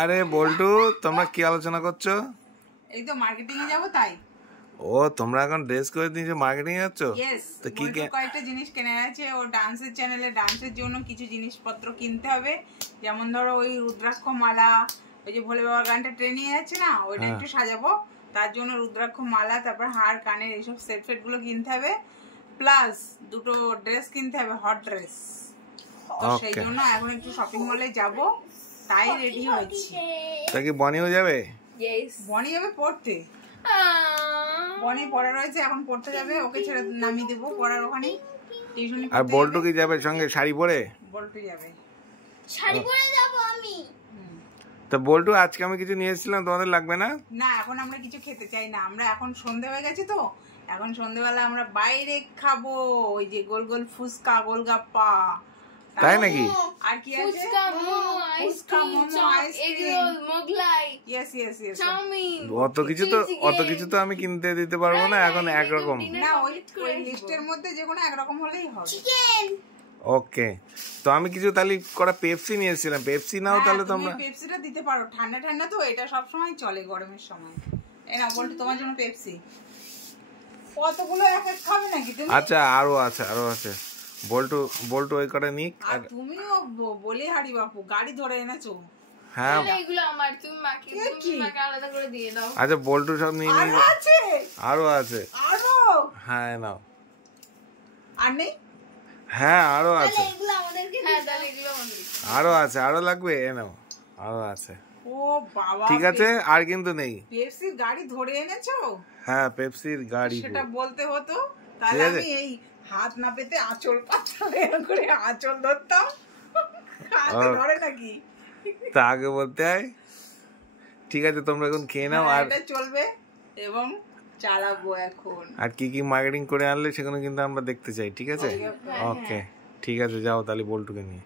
আরে বল্টু, তোমরা কি আলোচনা করছো? এই তো মার্কেটিং এ যাব তাই। ও, তোমরা এখন ড্রেস করে দিয়েছো, মার্কেটিং এ যাচ্ছ? তো কি কয়েকটা জিনিস কেনার আছে, ও ডান্সের চ্যানেলে ডান্সের জন্য কিছু জিনিসপত্র কিনতে হবে। যেমন ধরো ওই রুদ্রাক্ষ মালা, ওই যে ভোলে বাবার গানটা ট্রেনিং আছে না, ওইটা একটু সাজাবো। তার জন্য রুদ্রাক্ষ মালা, তারপর হার কানের এইসব সেট ফেট গুলো কিনতে হবে। প্লাস দুটো ড্রেস কিনতে হবে, হট ড্রেস। সেই জন্য এখন একটু শপিং মলে যাব, তাই রেডি হয়েছি। তা কি বনিও যাবে? বনি যাবে পড়তে। বনি পড়া রয়েছে, এখন পড়তে যাবে। ওকে ছেড়ে নামিয়ে দেবো পড়ার ওখানে টিউশনি। আর বল্টু কি যাবে সঙ্গে শাড়ি পরে? বল্টু যাবে, শাড়ি পরে যাব আমি। তা বল্টু, আজকে আমি কিছু নিয়ে এসেছিলাম, তোমাদের লাগবে না? না, এখন আমরা কিছু খেতে চাই না। আমরা এখন সন্ধে হয়ে গেছে তো, এখন সন্ধেবেলা আমরা বাইরে খাবো। ওই যে গোল গোল ফুচকা, গোলগাপ্পা। তাই নাকি? আর কি আছে? Phuchka, momo, ice cream, Mughlai. Yes yes yes. Chow mein. অত কিছু তো আমি কিনতে দিতে পারবো না, এখন একরকম। না, ওই লিস্টের মধ্যে যে কোনো একরকম হলেই হবে। চিকেন। ওকে, তো আমি কিছু তাহলে করা পেপসি নিয়ে এসেছিলাম। পেপসি নাও তাহলে তোমরা। পেপসিটা দিতে পারো, ঠান্ডা ঠান্ডা তো, এটা সব সময় চলে গরমের সময়। এই নাও বল্টু, তোমার জন্য পেপসি। কতগুলো এক এক খাবে নাকি তুমি? আচ্ছা, আরো আছে। বল্টু ওই কটা নিক। আর তুমিও বলে হারি বাপু, গাড়ি ধরে এনেছো। হ্যাঁ, এগুলো আমার, তুমি মাকে আলাদা করে দিয়ে দাও। আচ্ছা, বল্টু সব নিয়ে নিয়ে। আরো আছে। হ্যাঁ, নাও। আর নেই? হ্যাঁ, আরো আছে। এগুলো আমাদেরকে, হ্যাঁ তাহলে এগুলো আমাদেরকে। আরো আছে, আরো লাগবে? এ নাও, আরো আছে। ও বাবা, ঠিক আছে, আর কিন্তু নেই। পেপসির গাড়ি ধরে এনেছো? হ্যাঁ, পেপসির গাড়ি। সেটা বলতে হতো, তাহলে আমি এই হাত না পেতে আঁচল পাতলে করে আঁচল ধরতাম। হাতে ধরে নাকি? তা আগে বলতে হয়। ঠিক আছে, তোমরা এখন খেয়ে নাও। আর এটা চলবে এবং চালাবো এখন। আর কি কি মার্কেটিং করে আনলে সেগুলো কিন্তু আমরা দেখতে চাই, ঠিক আছে? ওকে, ঠিক আছে, যাও তাহলে বল্টুকে নিয়ে।